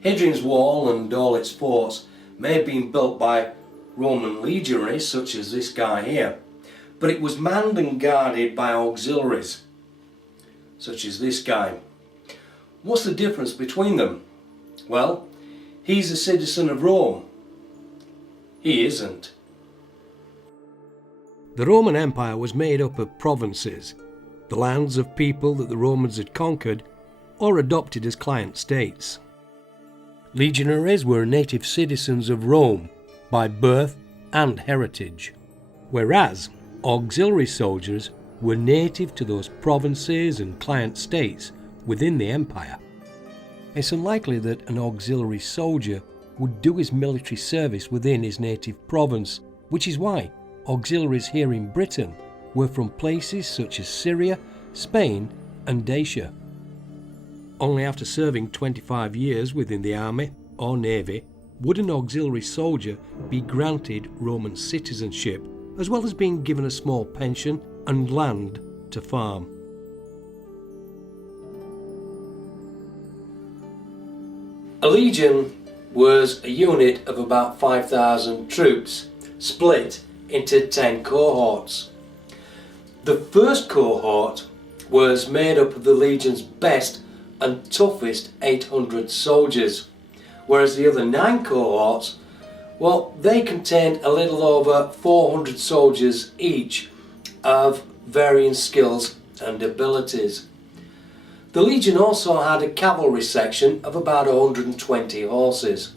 Hadrian's Wall and all its forts may have been built by Roman legionaries such as this guy here, but it was manned and guarded by auxiliaries such as this guy. What's the difference between them? Well, he's a citizen of Rome. He isn't. The Roman Empire was made up of provinces, the lands of people that the Romans had conquered or adopted as client states. Legionaries were native citizens of Rome by birth and heritage, whereas auxiliary soldiers were native to those provinces and client states within the empire. It's unlikely that an auxiliary soldier would do his military service within his native province, which is why auxiliaries here in Britain were from places such as Syria, Spain and Dacia. Only after serving 25 years within the army or navy would an auxiliary soldier be granted Roman citizenship, as well as being given a small pension and land to farm. A legion was a unit of about 5,000 troops, split into 10 cohorts. The first cohort was made up of the legion's best and toughest 800 soldiers, whereas the other 9 cohorts, well, they contained a little over 400 soldiers each of varying skills and abilities. The legion also had a cavalry section of about 120 horses.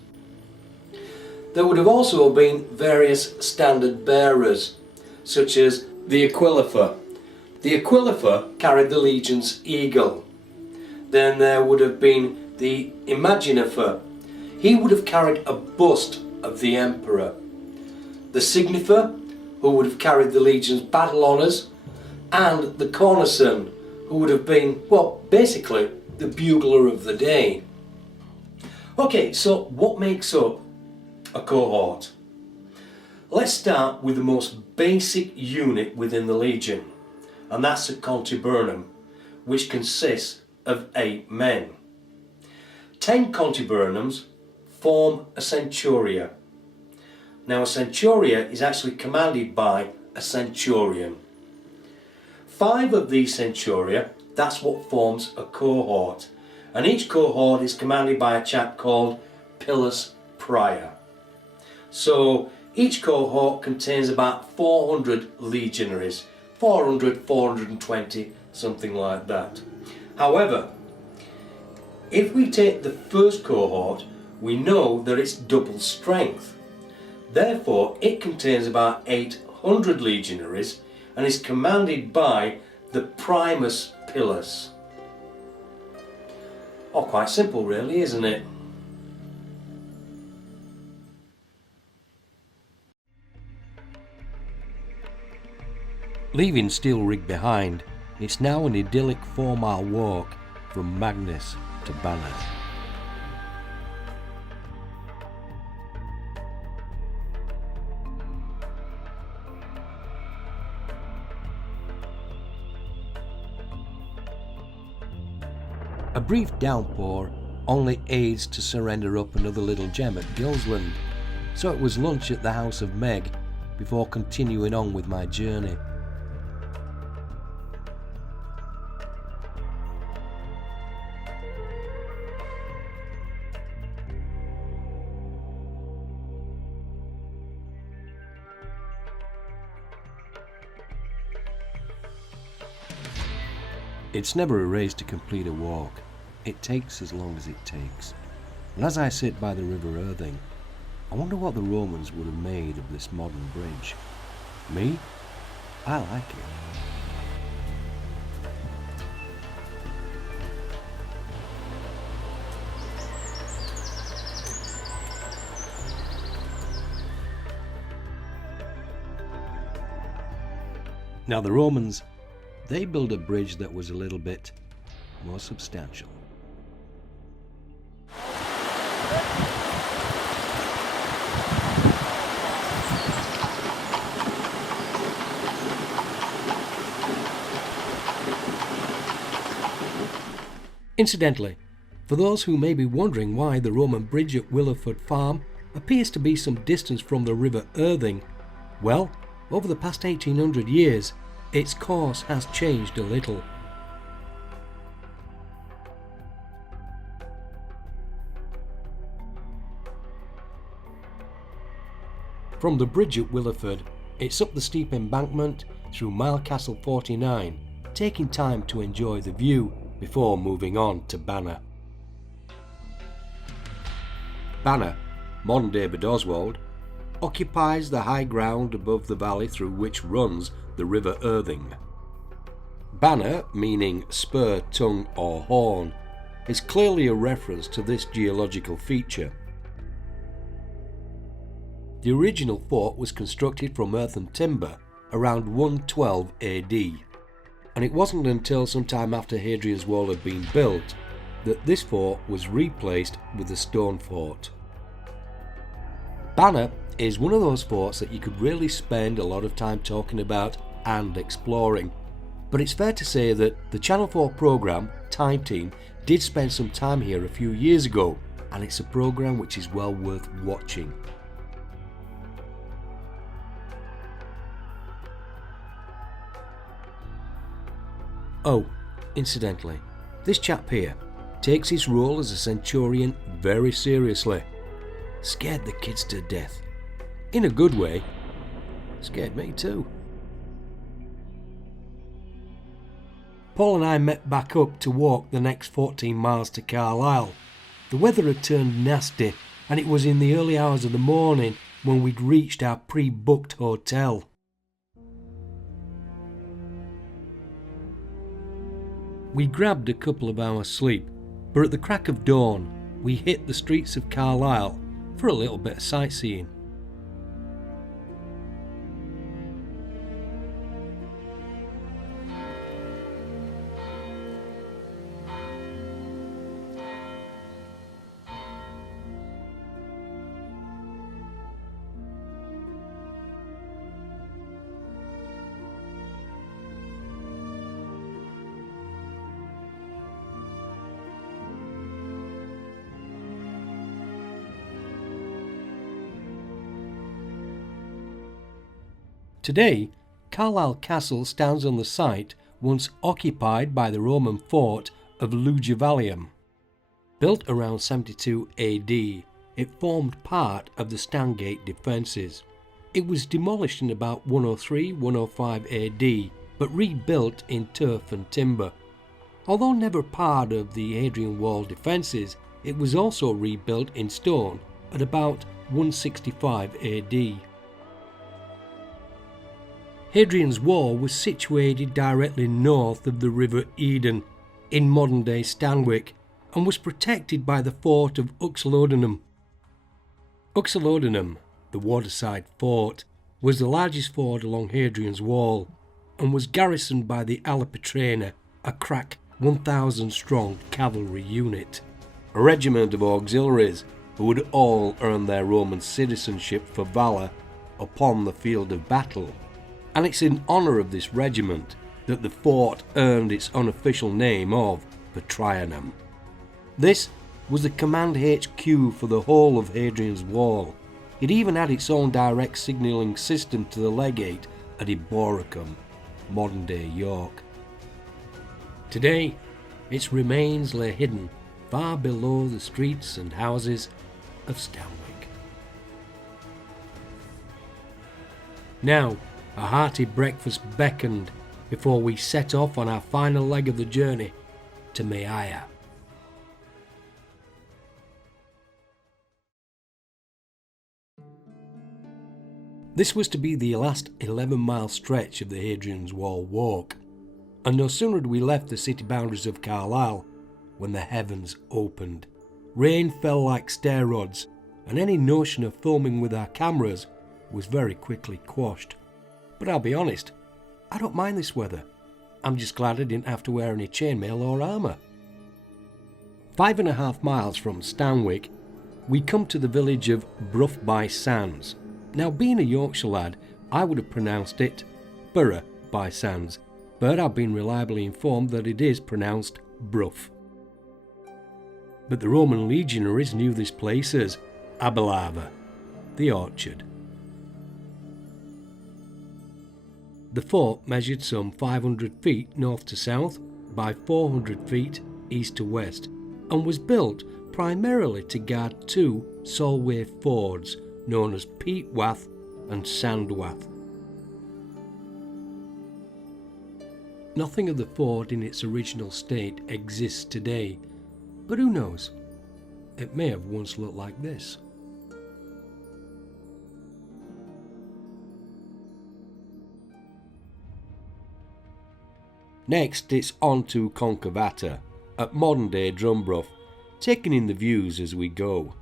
There would have also been various standard bearers, such as the Aquilifer. The Aquilifer carried the legion's eagle. Then there would have been the Imaginifer. He would have carried a bust of the emperor. The Signifer, who would have carried the legion's battle honours, and the Cornison, who would have been, well, basically the bugler of the day. Okay, so what makes up a cohort? Let's start with the most basic unit within the legion, and that's a contubernum, which consists of 8 men. 10 contubernums form a centuria. Now a centuria is actually commanded by a centurion. 5 of these centuria, that's what forms a cohort, and each cohort is commanded by a chap called Pilus Prior. So each cohort contains about 400 legionaries, 400, 420, something like that. However, if we take the first cohort, we know that it's double strength. Therefore, it contains about 800 legionaries and is commanded by the Primus Pilus. Oh, quite simple really, isn't it? Leaving Steelrig behind, it's now an idyllic 4-mile walk from Magnus to Banna. A brief downpour only aids to surrender up another little gem at Gilsland, so it was lunch at the house of Meg before continuing on with my journey. It's never a race to complete a walk. It takes as long as it takes. And as I sit by the River Irthing, I wonder what the Romans would have made of this modern bridge. Me? I like it. Now the Romans, they built a bridge that was a little bit more substantial. Incidentally, For those who may be wondering why the Roman bridge at Willowford Farm appears to be some distance from the River Irthing, well, over the past 1800 years, its course has changed a little. From the bridge at Willowford, it's up the steep embankment through Mile Castle 49, taking time to enjoy the view before moving on to Banna. Banna, modern day Oswald, occupies the high ground above the valley through which runs the River Irthing. Banna, meaning spur, tongue or horn, is clearly a reference to this geological feature. The original fort was constructed from earth and timber around 112 AD, and it wasn't until some time after Hadrian's Wall had been built that this fort was replaced with a stone fort. Banna is one of those forts that you could really spend a lot of time talking about and exploring, but it's fair to say that the Channel 4 programme, Time Team, did spend some time here a few years ago, and it's a programme which is well worth watching. Oh, incidentally, this chap here takes his role as a centurion very seriously. Scared the kids to death. In a good way. Scared me too. Paul and I met back up to walk the next 14 miles to Carlisle. The weather had turned nasty, and it was in the early hours of the morning when we'd reached our pre-booked hotel. We grabbed a couple of hours sleep, but at the crack of dawn we hit the streets of Carlisle for a little bit of sightseeing. Today, Carlisle Castle stands on the site once occupied by the Roman fort of Lugivalium. Built around 72 AD, it formed part of the Stangate defences. It was demolished in about 103-105 AD, but rebuilt in turf and timber. Although never part of the Hadrian Wall defences, it was also rebuilt in stone at about 165 AD. Hadrian's Wall was situated directly north of the River Eden in modern-day Stanwick and was protected by the fort of Uxelodunum. Uxelodunum, the waterside fort, was the largest fort along Hadrian's Wall and was garrisoned by the Ala Patrina, a crack 1,000-strong cavalry unit, a regiment of auxiliaries who would all earn their Roman citizenship for valour upon the field of battle. And it's in honour of this regiment that the fort earned its unofficial name of Patrianum. This was the command HQ for the whole of Hadrian's Wall. It even had its own direct signalling system to the legate at Eboracum, modern-day York. Today, its remains lay hidden far below the streets and houses of Stanwick. Now, a hearty breakfast beckoned before we set off on our final leg of the journey to Maia. This was to be the last 11-mile stretch of the Hadrian's Wall walk, and no sooner had we left the city boundaries of Carlisle when the heavens opened. Rain fell like stair rods, and any notion of filming with our cameras was very quickly quashed. But I'll be honest, I don't mind this weather. I'm just glad I didn't have to wear any chainmail or armour. 5.5 miles from Stanwick, we come to the village of Burgh-by-Sands. Now, being a Yorkshire lad, I would have pronounced it Burgh-by-Sands, but I've been reliably informed that it is pronounced Bruff. but the Roman legionaries knew this place as Arbeia, the orchard. The fort measured some 500 feet north to south by 400 feet east to west and was built primarily to guard two Solway fords known as Peatwath and Sandwath. Nothing of the fort in its original state exists today, but who knows? It may have once looked like this. Next, it's on to Concavata, at modern-day Drumbrough, taking in the views as we go.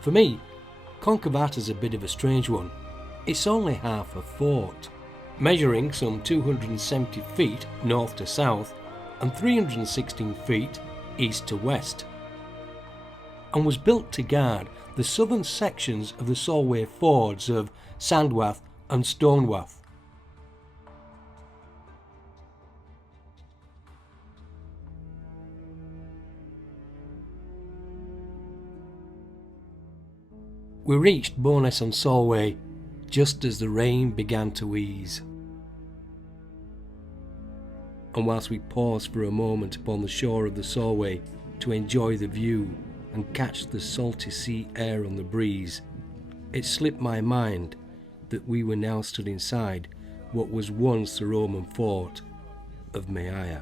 For me, Concavata's a bit of a strange one. It's only half a fort, measuring some 270 feet north to south and 316 feet east to west, and was built to guard the southern sections of the Solway fords of Sandwath and Stonewath. We reached Bowness-on-Solway just as the rain began to ease, and whilst we paused for a moment upon the shore of the Solway to enjoy the view and catch the salty sea air on the breeze, it slipped my mind that we were now stood inside what was once the Roman fort of Maia.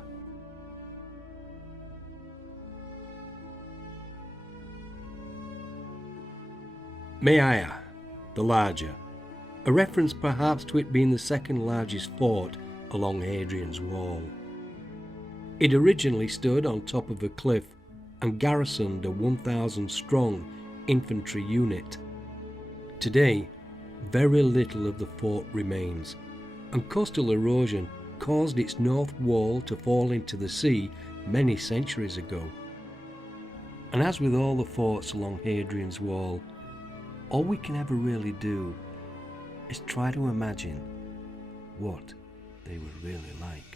Maia, the larger, a reference perhaps to it being the second largest fort along Hadrian's wall. It originally stood on top of a cliff and garrisoned a 1,000 strong infantry unit. Today, very little of the fort remains, and coastal erosion caused its north wall to fall into the sea many centuries ago. And as with all the forts along Hadrian's wall, all we can ever really do is try to imagine what they were really like.